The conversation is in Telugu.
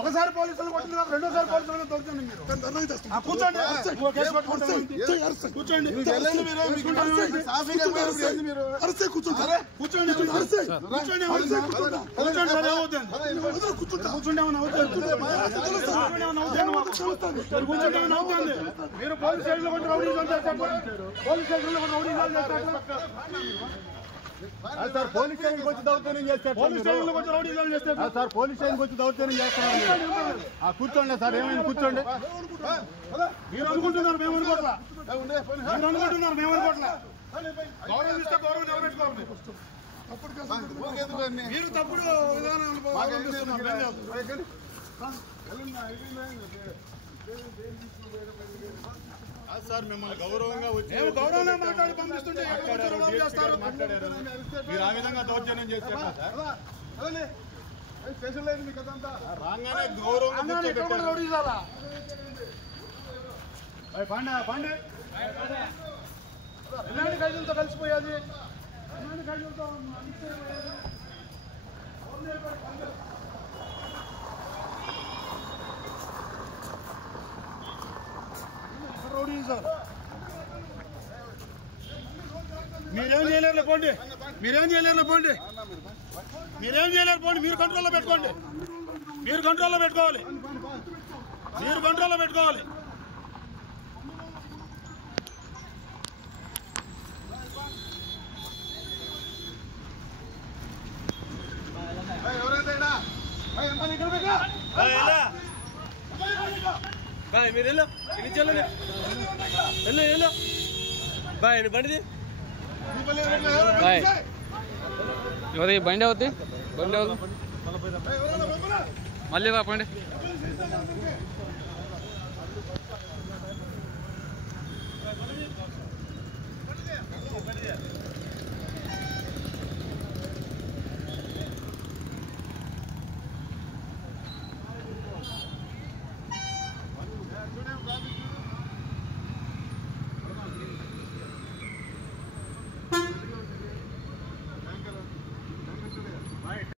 ఒకసారి పోలీసులు కొట్టినారు, రెండోసారి పోలీసులు దొరుకుతుంది. మీరు పోలీస్ స్టేషన్లో కొట్టి రౌడీజం చేస్తారు, పోలీస్ స్టేషన్లో కొట్టి రౌడీజం చేస్తారు సార్. పోలీస్ స్టేషన్కి వచ్చి దౌర్జన్యం చేస్తారు, పోలీస్ స్టేషన్లో కొట్టి రౌడీజం చేస్తారు సార్. పోలీస్ స్టేషన్కి వచ్చి దౌర్జన్యం చేస్తున్నారు. కూర్చోండి సార్, ఏమైంది కూర్చోండి. మీరు అనుకుంటున్నారు మేము అనుకోవట్లా, మీరు అనుకుంటున్నారు మేము అనుకోవట్లా. గౌరవం ఇస్తే గౌరవం నిలబెట్టుకోవాలి. మీరు తప్పుడు విధానం సార్. మిమ్మల్ని గౌరవంగా వచ్చి గౌరవంగా మాట్లాడి పంపిస్తుంటే మీరు ఆ విధంగా దౌర్జన్యం చేస్తారు రాగానే గౌరవంగా పాండే ఎలాంటి ఖైదీలతో కలిసిపోయేది, ఎలాంటి ఖైదీలతో మీరేం చేయలేరు పోండి, మీరేం చేయలేరు పోండి, మీరేం చేయలేరు పోండి. మీరు కంట్రోల్లో పెట్టుకోండి, మీరు కంట్రోల్లో పెట్టుకోవాలి, మీరు కంట్రోల్లో పెట్టుకోవాలి. మీరు బాయ్ బండిది ఎవరి బండి అవుతుంది, బండి అవుతుంది మళ్ళీ రాపండి.